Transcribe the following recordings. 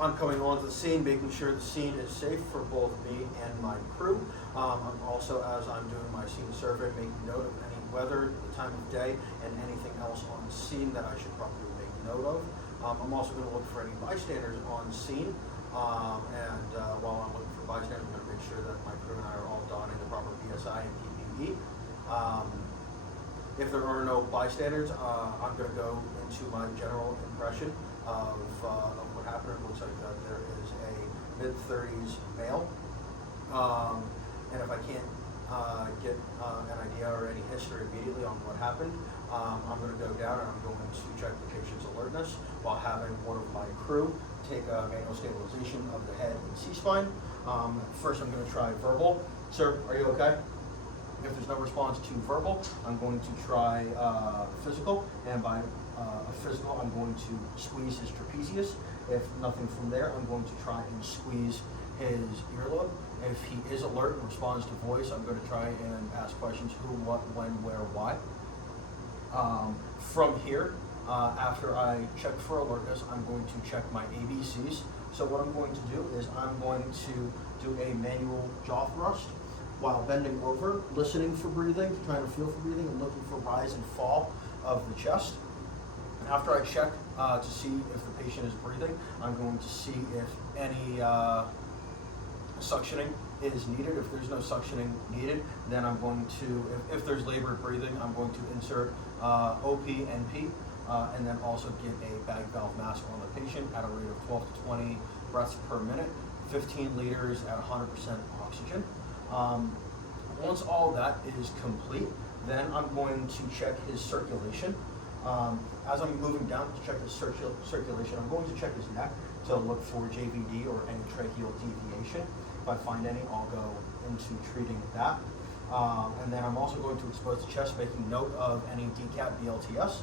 I'm coming onto the scene, making sure the scene is safe for both me and my crew. I'm also, as I'm doing my scene survey, making note of any weather, the time of day, and anything else on scene that I should probably make note of. I'm also going to look for any bystanders on scene, and while I'm looking for bystanders, I'm going to make sure that my crew and I are all donning the proper PSI and PPE. If there are no bystanders, I'm going to go into my general impression of what happened. It looks like that there is a mid-30s male, and if I can't get an idea or any history immediately on what happened, I'm going to go down and I'm going to check the patient's alertness while having one of my crew take a manual stabilization of the head and C-spine. First, I'm going to try verbal. Sir, are you okay? If there's no response to verbal, I'm going to try physical, and by a physical, I'm going to squeeze his trapezius. If nothing from there, I'm going to try and squeeze his earlobe. If he is alert and responds to voice, I'm going to try and ask questions: who, what, when, where, why. From here, after I check for alertness, I'm going to check my ABCs. So what I'm going to do is I'm going to do a manual jaw thrust while bending over, listening for breathing, trying to feel for breathing, and looking for rise and fall of the chest. After I check to see if the patient is breathing, I'm going to see if any suctioning is needed. If there's no suctioning needed, then I'm going to, if there's labored breathing, I'm going to insert OP, NP, and then also get a bag valve mask on the patient at a rate of 12 to 20 breaths per minute, 15 liters at 100% oxygen. Once all that is complete, then I'm going to check his circulation. As I'm moving down to check his circulation, I'm going to check his neck to look for JVD or any tracheal deviation. If I find any, I'll go into treating that. And then I'm also going to expose the chest, making note of any DCAT, BLTS.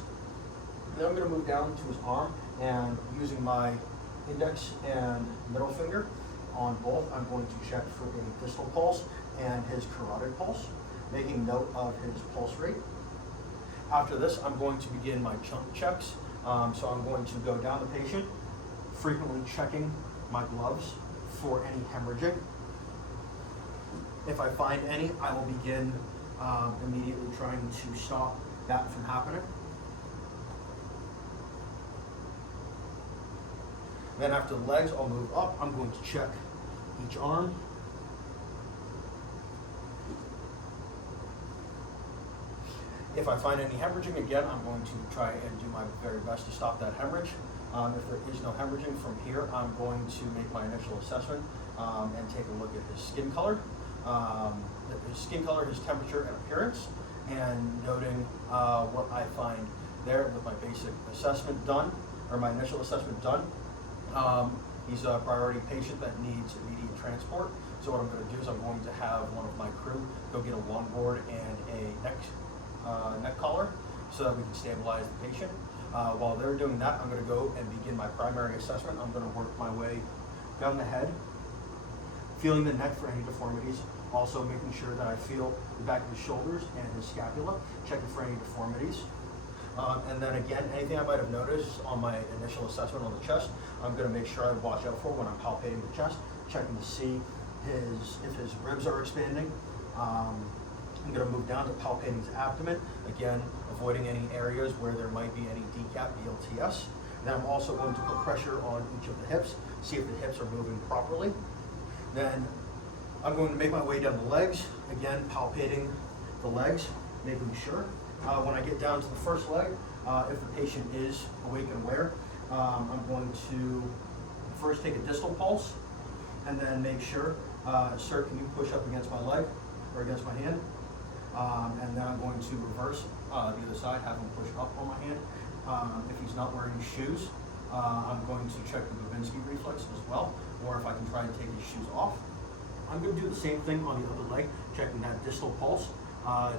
Then I'm going to move down to his arm, and using my index and middle finger on both, I'm going to check for a distal pulse and his carotid pulse, making note of his pulse rate. After this, I'm going to begin my chunk checks. So I'm going to go down the patient, frequently checking my gloves for any hemorrhaging. If I find any, I will begin immediately trying to stop that from happening. Then after the legs, I'll move up. I'm going to check each arm. If I find any hemorrhaging, again, I'm going to try and do my very best to stop that hemorrhage. If there is no hemorrhaging from here, I'm going to make my initial assessment and take a look at his skin color. His temperature and appearance, and noting what I find there with my basic assessment done, or my initial assessment done. He's a priority patient that needs immediate transport. So what I'm going to do is I'm going to have one of my crew go get a longboard and a neck collar so that we can stabilize the patient. While they're doing that, I'm going to go and begin my primary assessment. I'm going to work my way down the head, feeling the neck for any deformities, also making sure that I feel the back of his shoulders and his scapula, checking for any deformities. And then again, anything I might have noticed on my initial assessment on the chest, I'm going to make sure I watch out for when I'm palpating the chest, checking to see if his ribs are expanding. I'm going to move down to palpating his abdomen, again, avoiding any areas where there might be any DCAT, BLTS. Then I'm also going to put pressure on each of the hips, see if the hips are moving properly. Then I'm going to make my way down the legs, again, palpating the legs, making sure. When I get down to the first leg, if the patient is awake and aware, I'm going to first take a distal pulse and then make sure, sir, can you push up against my leg or against my hand? And then I'm going to reverse the other side, have him push up on my hand. If he's not wearing shoes, I'm going to check the Babinski reflex as well, or if I can try and take his shoes off. I'm going to do the same thing on the other leg, checking that distal pulse,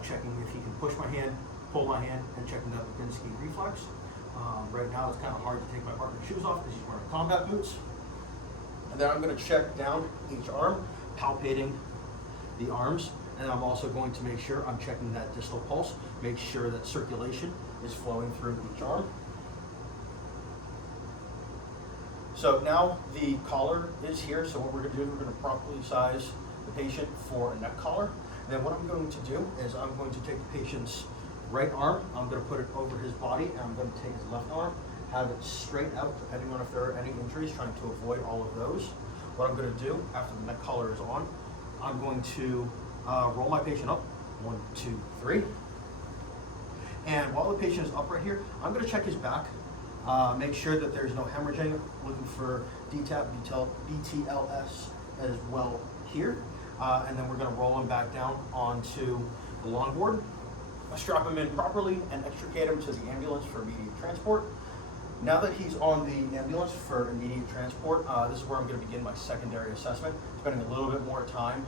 checking if he can push my hand, pull my hand, and checking that Babinski reflex. Right now it's kind of hard to take my partner's shoes off because he's wearing combat boots. And then I'm going to check down each arm, palpating the arms. And I'm also going to make sure I'm checking that distal pulse, make sure that circulation is flowing through each arm. So now the collar is here, so what we're gonna do is we're gonna properly size the patient for a neck collar. Then what I'm going to do is I'm going to take the patient's right arm, I'm gonna put it over his body, and I'm gonna take his left arm, have it straight out, depending on if there are any injuries, trying to avoid all of those. What I'm gonna do after the neck collar is on, I'm going to roll my patient up, 1, 2, 3. And while the patient is up right here, I'm gonna check his back, make sure that there's no hemorrhaging, looking for DTAP, BTLS as well here. And then we're gonna roll him back down onto the longboard, strap him in properly, and extricate him to the ambulance for immediate transport. Now that he's on the ambulance for immediate transport, this is where I'm gonna begin my secondary assessment, spending a little bit more time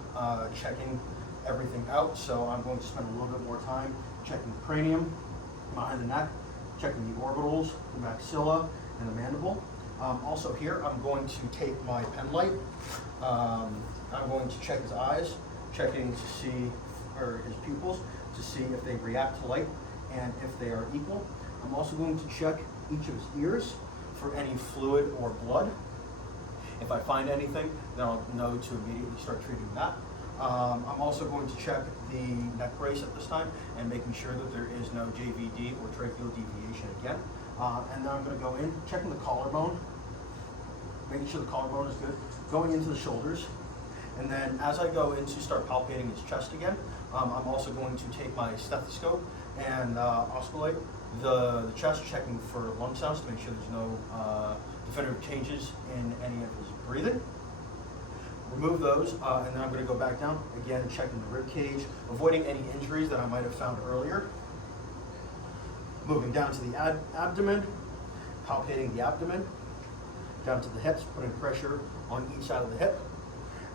checking everything out. So I'm going to spend a little bit more time checking the cranium, behind the neck, checking the orbitals, the maxilla, and the mandible. Also here, I'm going to take my pen light. I'm going to check his eyes, checking to see, or his pupils, to see if they react to light and if they are equal. I'm also going to check each of his ears for any fluid or blood. If I find anything, then I'll know to immediately start treating that. I'm also going to check the neck brace at this time and making sure that there is no JVD or tracheal deviation again. And then I'm going to go in, checking the collarbone, making sure the collarbone is good, going into the shoulders. And then as I go in to start palpating his chest again, I'm also going to take my stethoscope and oscillate the chest, checking for lung sounds to make sure there's no definitive changes in any of his breathing. Remove those, and then I'm going to go back down, again checking the rib cage, avoiding any injuries that I might have found earlier. Moving down to the abdomen, palpating the abdomen, down to the hips, putting pressure on each side of the hip.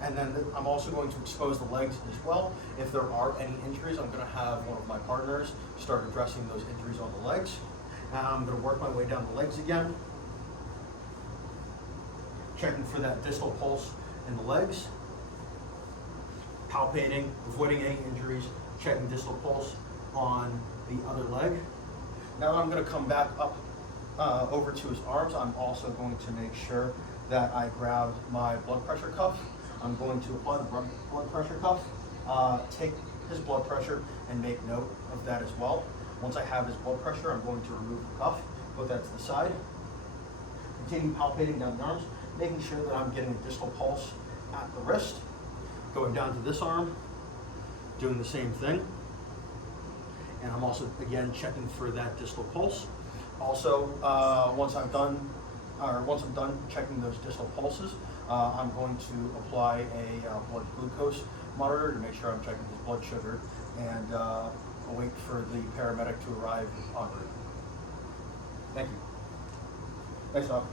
And then I'm also going to expose the legs as well. If there are any injuries, I'm going to have one of my partners start addressing those injuries on the legs. I'm going to work my way down the legs again, checking for that distal pulse in the legs, palpating, avoiding any injuries, checking distal pulse on the other leg. Now I'm going to come back up over to his arms. I'm also going to make sure that I grab my blood pressure cuff. I'm going to apply the blood pressure cuff, take his blood pressure, and make note of that as well. Once I have his blood pressure, I'm going to remove the cuff, put that to the side, continue palpating down the arms, making sure that I'm getting a distal pulse at the wrist, going down to this arm, doing the same thing. And I'm also, again, checking for that distal pulse. Also, once I'm done checking those distal pulses, I'm going to apply a blood glucose monitor to make sure I'm checking his blood sugar, and await for the paramedic to arrive en route. Thank you. Thanks, Doc.